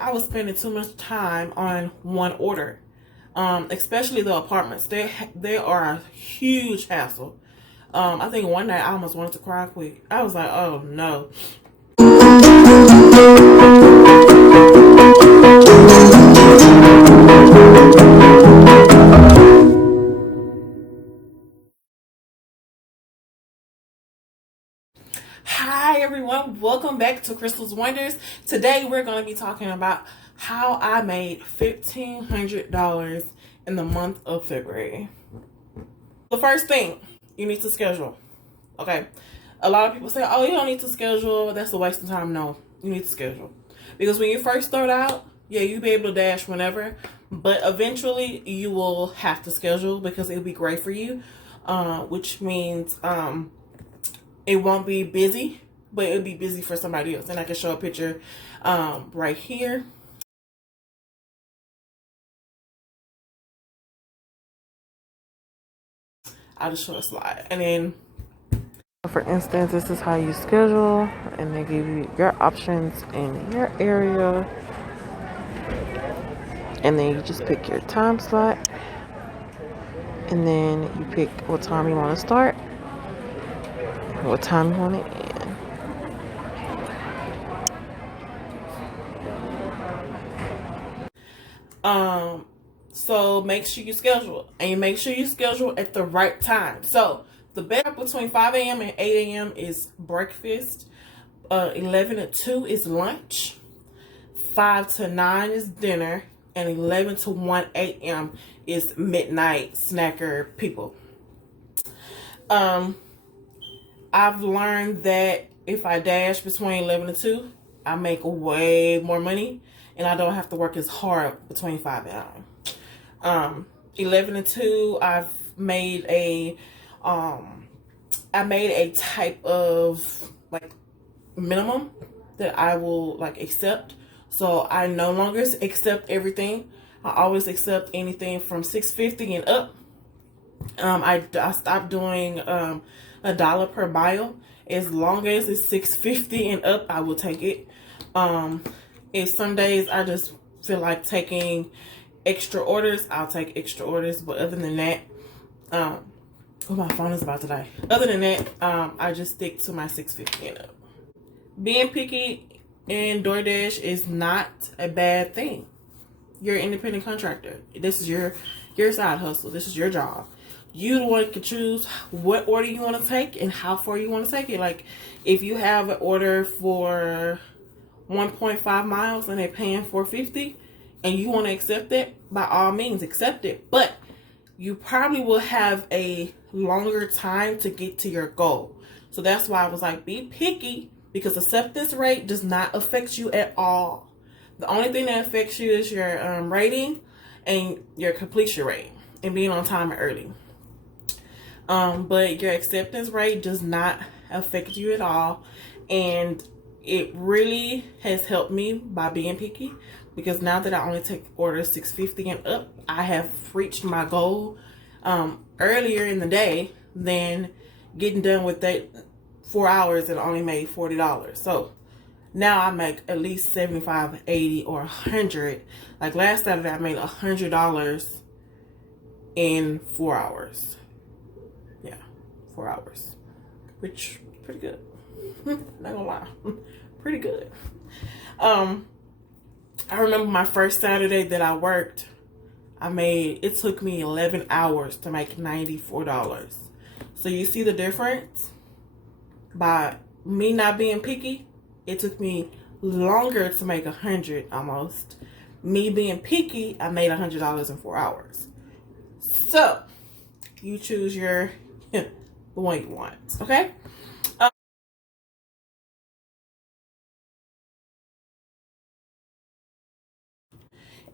I was spending too much time on one order. Especially the apartments. They are a huge hassle. I think one night I almost wanted to cry quick. I was like, oh no. Hi everyone, welcome back to Krystal's Wonders. Today we're going to be talking about how I made $1,500 in the month of February. The first thing, you need to schedule. Okay, a lot of people say, oh, you don't need to schedule, that's a waste of time. No, you need to schedule, because when you first start out, yeah, you'll be able to dash whenever, but eventually you will have to schedule because it'll be great for you, which means it won't be busy, but it'll be busy for somebody else. And I can show a picture right here. I'll just show a slide. And then, for instance, this is how you schedule. And they give you your options in your area. And then you just pick your time slot. And then you pick what time you want to start. What time you want to end. So make sure you schedule, and you make sure you schedule at the right time. So the best between 5 a.m. and 8 a.m. is breakfast. 11 to 2 is lunch. 5 to 9 is dinner, and 11 to 1 a.m. is midnight snacker people. I've learned that if I dash between 11 to 2, I make way more money, and I don't have to work as hard between 5 and 9. 11 to 2, I've made a type of like minimum that I will like accept. So I no longer accept everything. I always accept anything from $6.50 and up. I stopped doing $1 per mile. As long as it's $6.50 and up, I will take it. If some days I just feel like taking extra orders, I'll take extra orders. But other than that, oh, my phone is about to die. Other than that, I just stick to my $6.50 and up. Being picky in DoorDash is not a bad thing. You're an independent contractor. This is your side hustle. This is your job. You the one can choose what order you want to take and how far you want to take it. Like, if you have an order for 1.5 miles and they're paying $4.50 and you want to accept it, by all means accept it. But you probably will have a longer time to get to your goal. So that's why I was like, be picky, because acceptance rate does not affect you at all. The only thing that affects you is your rating and your completion rate and being on time and early. But your acceptance rate does not affect you at all. And it really has helped me by being picky, because now that I only take orders $6.50 and up, I have reached my goal earlier in the day than getting done with that 4 hours and only made $40. So now I make at least $75, $80, or $100. Like last Saturday, I made $100 in 4 hours. Yeah, 4 hours, which is pretty good. Not gonna lie, pretty good. I remember my first Saturday that I worked, it took me 11 hours to make $94. So you see the difference? By me not being picky, it took me longer to make $100 almost. Me being picky, I made $100 in 4 hours. So you choose the one you want, okay?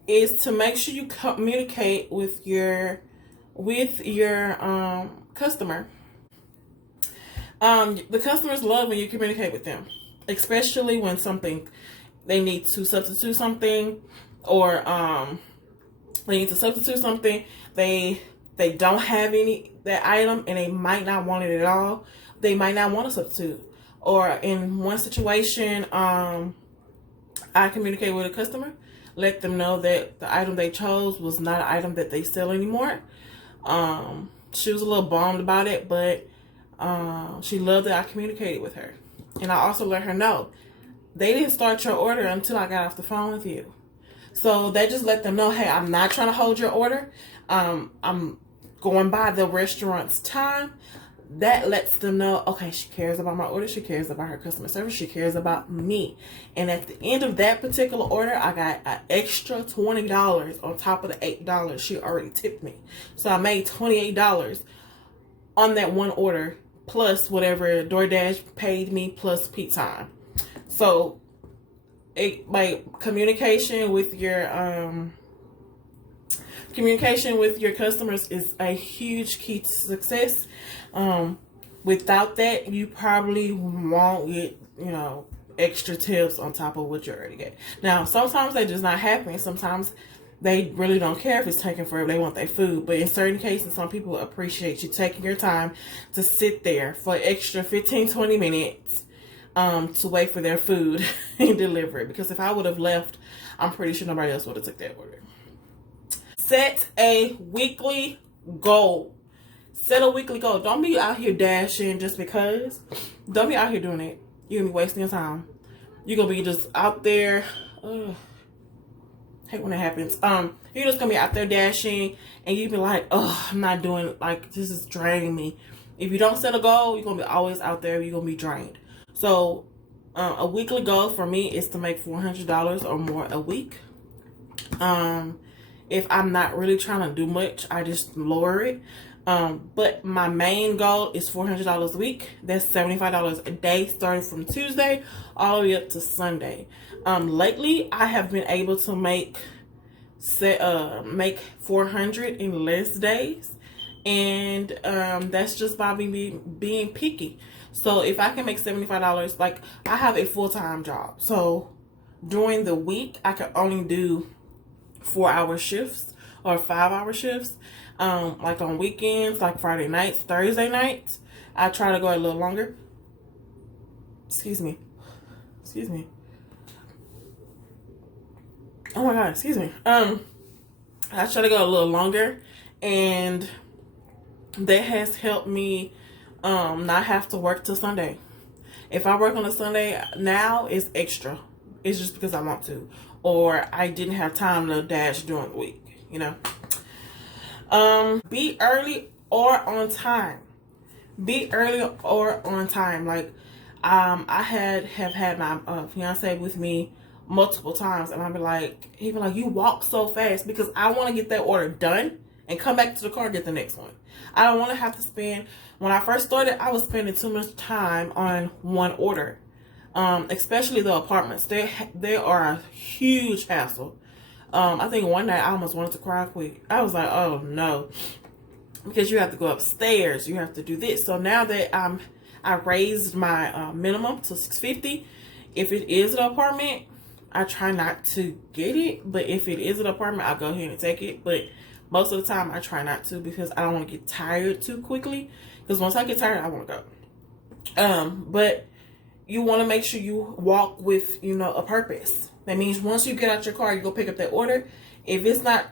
Is to make sure you communicate with your customer. The customers love when you communicate with them, especially when they need to substitute something, or they don't have that item and they might not want it at all. They might not want to substitute. Or in one situation, I communicate with a customer, let them know that the item they chose was not an item that they sell anymore. She was a little bummed about it, but she loved that I communicated with her. And I also let her know they didn't start your order until I got off the phone with you. So that just let them know, hey, I'm not trying to hold your order. I'm going by the restaurant's time. That lets them know, okay, she cares about my order. She cares about her customer service. She cares about me. And at the end of that particular order, I got an extra $20 on top of the $8 she already tipped me. So I made $28 on that one order, plus whatever DoorDash paid me, plus peak time. So communication with your customers is a huge key to success. Without that, you probably won't get, extra tips on top of what you already get. Now, sometimes that does not happen. Sometimes they really don't care if it's taking forever. They want their food. But in certain cases, some people appreciate you taking your time to sit there for extra 15, 20 minutes to wait for their food and deliver it. Because if I would have left, I'm pretty sure nobody else would have took that order. Set a weekly goal. Set a weekly goal. Don't be out here dashing just because. Don't be out here doing it. You're going to be wasting your time. You're going to be just out there. Hate when it happens. You're just going to be out there dashing. And you be like, I'm not doing it. Like, this is draining me. If you don't set a goal, you're going to be always out there. You're going to be drained. So, a weekly goal for me is to make $400 or more a week. If I'm not really trying to do much, I just lower it. But my main goal is $400 a week. That's $75 a day, starting from Tuesday all the way up to Sunday. Lately, I have been able to make $400 in less days, and that's just by me being picky. So if I can make $75, like I have a full-time job, so during the week I can only do 4-hour shifts or 5-hour shifts. Like on weekends, like Friday nights, Thursday nights, I try to go a little longer. Excuse me. Oh my God, excuse me. I try to go a little longer, and that has helped me not have to work till Sunday. If I work on a Sunday now, it's extra. It's just because I want to, or I didn't have time to dash during the week, Be early or on time. Be early or on time. Like, I have had my fiance with me multiple times, and he be like, you walk so fast, because I want to get that order done and come back to the car and get the next one. I don't want to have to spend. When I first started, I was spending too much time on one order, especially the apartments. They are a huge hassle. I think one night I almost wanted to cry quick. I was like, oh no, because you have to go upstairs, you have to do this. So now that I raised my minimum to $650, if it is an apartment, I try not to get it. But if it is an apartment, I'll go ahead and take it. But most of the time, I try not to, because I don't want to get tired too quickly. Because once I get tired, I want to go. But you want to make sure you walk with, a purpose. That means once you get out your car, you go pick up that order. If it's not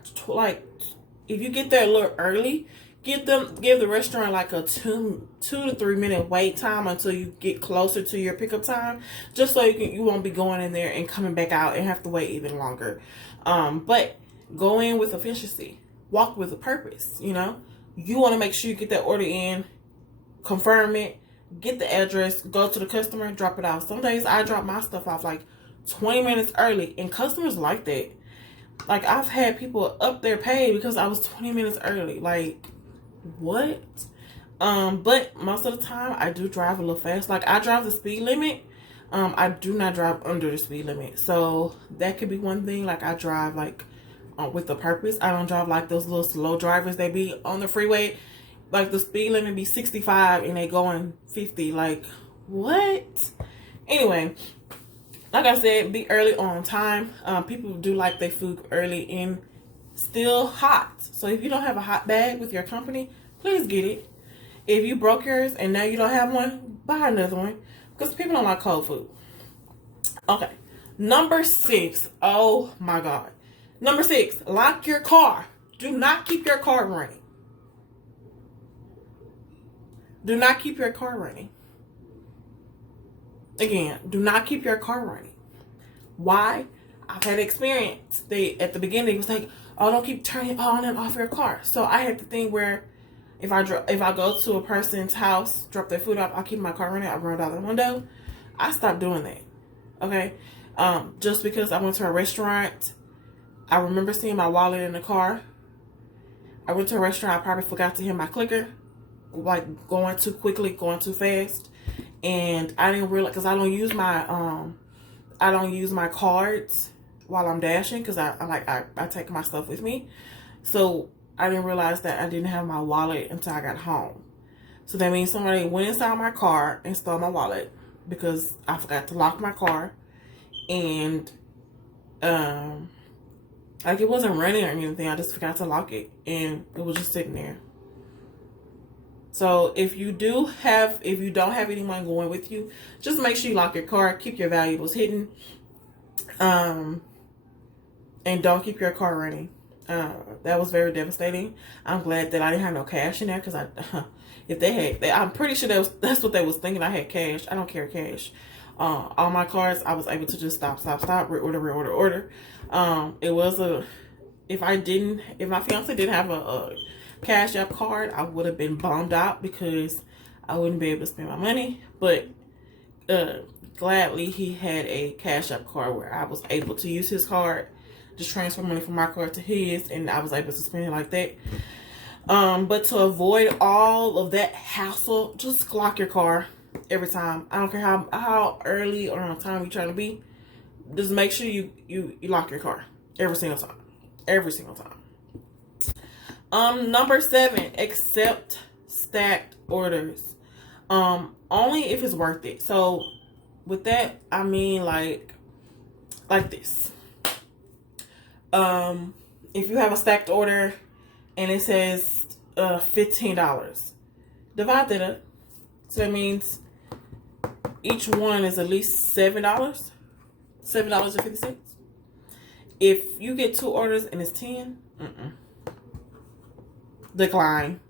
if you get there a little early, give the restaurant like a 2 to 3 minute wait time until you get closer to your pickup time, just so you won't be going in there and coming back out and have to wait even longer. But go in with efficiency, walk with a purpose. You want to make sure you get that order in, confirm it, get the address, go to the customer, drop it off. Some days I drop my stuff off like 20 minutes early, and customers like that. Like, I've had people up their pay because I was 20 minutes early. Like, what? But most of the time I do drive a little fast. Like, I drive the speed limit. I do not drive under the speed limit. So that could be one thing. Like, I drive with a purpose. I don't drive like those little slow drivers they be on the freeway. Like, the speed limit be 65 and they going 50. Like, what? Anyway, like I said, be early on time. People do like their food early and still hot. So if you don't have a hot bag with your company, please get it. If you broke yours and now you don't have one, buy another one, because people don't like cold food. Okay, Number 6. Oh my God. Number 6, lock your car. Do not keep your car running. Do not keep your car running. Again, do not keep your car running. Why? I've had experience. At the beginning, it was like, oh, don't keep turning on and off your car. So I had the thing where if I go to a person's house, drop their food off, I'll keep my car running. I run out the window. I stopped doing that. Okay, just because I went to a restaurant, I remember seeing my wallet in the car. I went to a restaurant. I probably forgot to hit my clicker, like going too quickly, going too fast, and I didn't realize because I don't use my cards while I'm dashing because I take my stuff with me. So I didn't realize that I didn't have my wallet until I got home. So that means somebody went inside my car and stole my wallet because I forgot to lock my car, and like it wasn't running or anything. I just forgot to lock it, and it was just sitting there. So if you don't have anyone going with you, just make sure you lock your car, keep your valuables hidden, and don't keep your car running. That was very devastating. I'm glad that I didn't have no cash in there because I'm pretty sure that's what they was thinking. I had cash. I don't carry cash. All my cards, I was able to just stop, reorder. If my fiance didn't have a Cash App card, I would have been bummed out because I wouldn't be able to spend my money. But gladly, he had a Cash App card where I was able to use his card, just transfer money from my card to his, and I was able to spend it like that. But to avoid all of that hassle, just lock your car every time. I don't care how early or on time you're trying to be. Just make sure you lock your car every single time. Every single time. Number 7, accept stacked orders. Only if it's worth it. So with that, I mean like this. If you have a stacked order and it says $15, divide that up. So that means each one is at least $7.50. If you get 2 orders and it's 10, decline.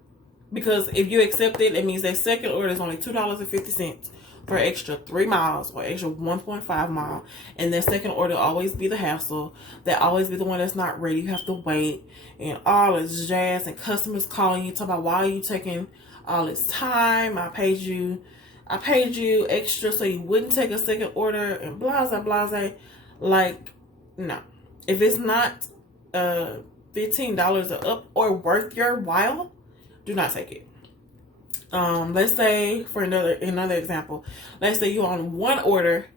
Because if you accept it, it means that second order is only $2.50 for extra 3 miles or extra 1.5 mile. And that second order always be the hassle. That always be the one that's not ready. You have to wait and all this jazz, and customers calling you talking about why are you taking all this time? I paid you extra so you wouldn't take a second order and blase. Like, no. If it's not $15 or up or worth your while, do not take it. Let's say, for another example, let's say you're on one order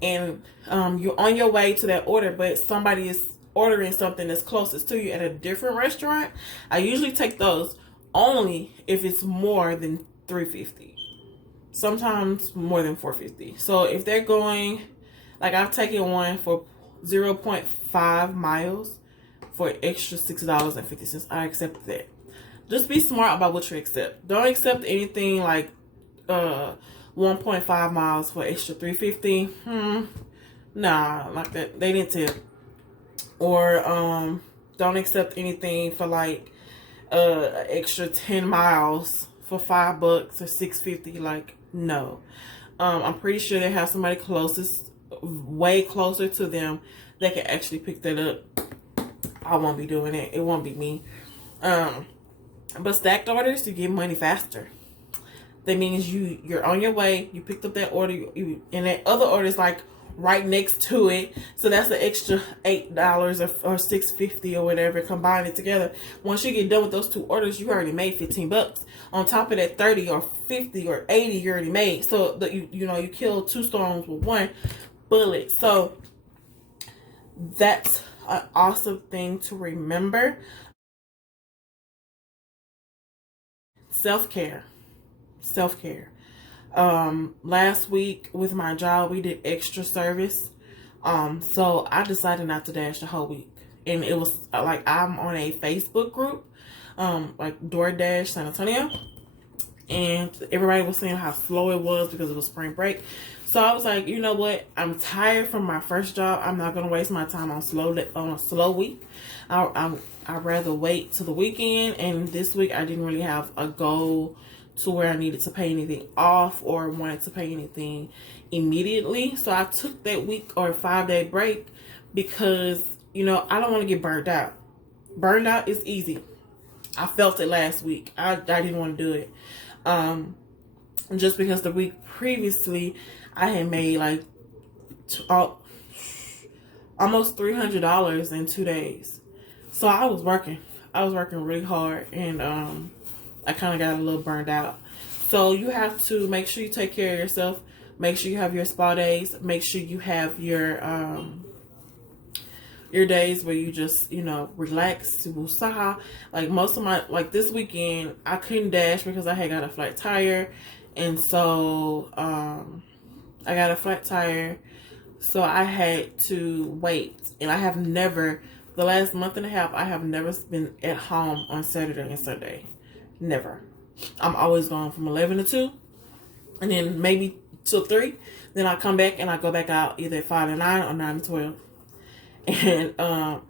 and you're on your way to that order, but somebody is ordering something that's closest to you at a different restaurant. I usually take those only if it's more than $3.50. Sometimes more than $4.50. So if they're going, like I've taken one for 0.5 miles for extra $6.50. I accept that. Just be smart about what you accept. Don't accept anything like 1.5 miles for extra $3.50. Nah, like that. They didn't tip. Or don't accept anything for like extra 10 miles for $5 or $6.50. Like, no. I'm pretty sure they have somebody way closer to them that can actually pick that up. I won't be doing it. It won't be me. But stacked orders, you get money faster. That means you're on your way. You picked up that order, and that other order is like right next to it. So that's an extra $8 or $6.50 or whatever. Combine it together. Once you get done with those 2 orders, you already made $15. On top of that, 30 or 50 or 80 you already made. So that you killed 2 stones with 1 bullet. So that's an awesome thing to remember. Self-care. Last week with my job, we did extra service. So I decided not to dash the whole week. And it was like, I'm on a Facebook group, like DoorDash San Antonio. And everybody was saying how slow it was because it was spring break. So I was like, you know what? I'm tired from my first job. I'm not gonna waste my time on a slow week. I'd rather wait till the weekend. And this week I didn't really have a goal to where I needed to pay anything off or wanted to pay anything immediately. So I took that week or 5-day break because, you know, I don't want to get burned out. Burned out is easy. I felt it last week. I didn't want to do it. Just because the week previously I had made like almost $300 in 2 days. So I was working really hard, and I kind of got a little burned out. So you have to make sure you take care of yourself. Make sure you have your spa days. Make sure you have your days where you just, you know, relax. Like most of my, like this weekend, I couldn't dash because I had got a flat tire. And so I got a flat tire. So I had to wait. And I have never, the last month and a half, I have never been at home on Saturday and Sunday. Never. I'm always gone from 11 to 2. And then maybe till 3. Then I come back and I go back out either at 5 to 9 or 9 to 12. And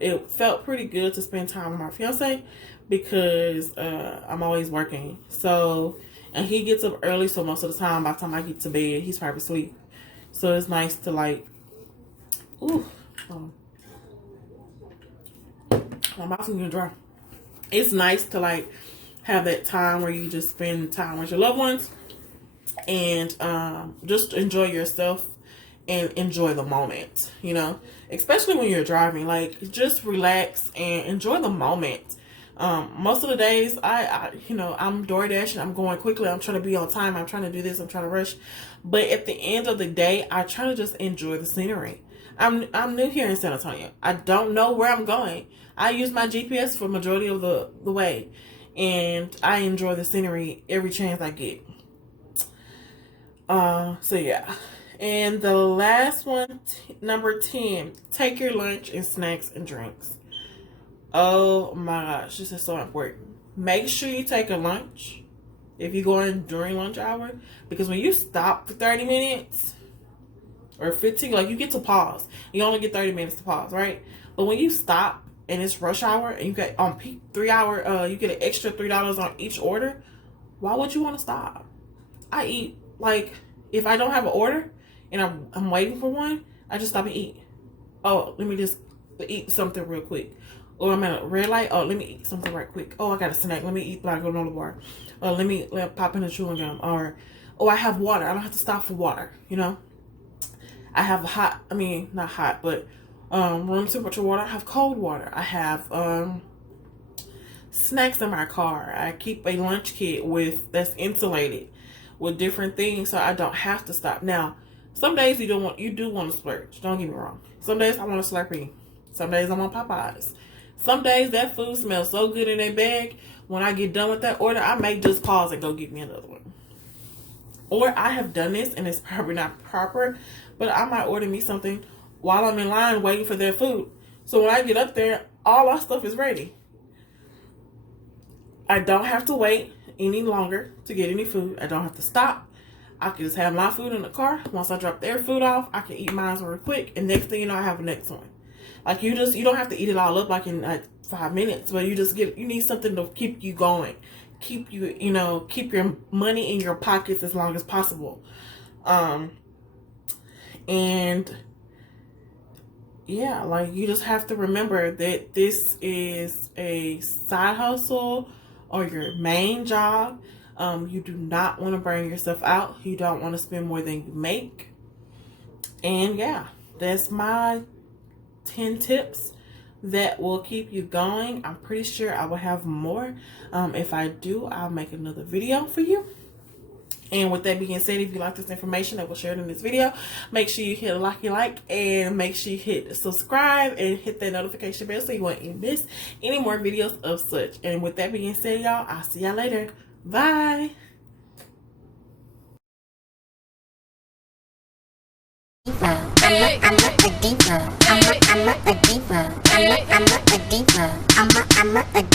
it felt pretty good to spend time with my fiance because I'm always working. So, and he gets up early, so most of the time, by the time I get to bed, he's probably asleep. So it's nice to like, my mouth is gonna dry. It's nice to like have that time where you just spend time with your loved ones and just enjoy yourself and enjoy the moment, you know, especially when you're driving. Like, just relax and enjoy the moment. Most of the days you know, I'm DoorDash and I'm going quickly. I'm trying to be on time. I'm trying to do this. I'm trying to rush. But at the end of the day, I try to just enjoy the scenery. I'm new here in San Antonio. I don't know where I'm going. I use my GPS for majority of the way, and I enjoy the scenery every chance I get. So yeah. And the last one, number 10, take your lunch and snacks and drinks. Oh my gosh, this is so important. Make sure you take a lunch if you're going during lunch hour, because when you stop for 30 minutes or 15, like, you get to pause. You only get 30 minutes to pause, right? But when you stop and it's rush hour and you get on peak 3 hour, you get an extra $3 on each order. Why would you want to stop? I eat, like, if I don't have an order and I'm waiting for one, I just stop and eat. Oh, let me just eat something real quick. Or I'm at a red light. Oh, let me eat something right quick. Oh, I got a snack. Let me eat like a granola bar. Let me pop in a chewing gum. Or, oh, I have water. I don't have to stop for water, you know. I have not hot, but room temperature water. I have cold water. I have snacks in my car. I keep a lunch kit that's insulated with different things, so I don't have to stop. Now, some days you do want to splurge. Don't get me wrong. Some days I want a Slurpee. Some days I want Popeyes. Some days that food smells so good in that bag. When I get done with that order, I may just pause and go get me another one. Or I have done this, and it's probably not proper, but I might order me something while I'm in line waiting for their food. So when I get up there, all our stuff is ready. I don't have to wait any longer to get any food. I don't have to stop. I can just have my food in the car. Once I drop their food off, I can eat mine real quick, and next thing you know, I have the next one. Like, you don't have to eat it all up like in like 5 minutes, but you need something to keep you going, keep your money in your pockets as long as possible. And yeah, like, you just have to remember that this is a side hustle or your main job. You do not want to burn yourself out. You don't want to spend more than you make. And yeah, that's my 10 tips that will keep you going. I'm pretty sure I will have more. If I do, I'll make another video for you. And with that being said, if you like this information that was shared in this video, make sure you hit like and make sure you hit subscribe and hit that notification bell so you won't miss any more videos of such. And with that being said, y'all, I'll see y'all later. Bye. I'm not a diva. I'm not a diva. I'm not a diva. I'm not a diva.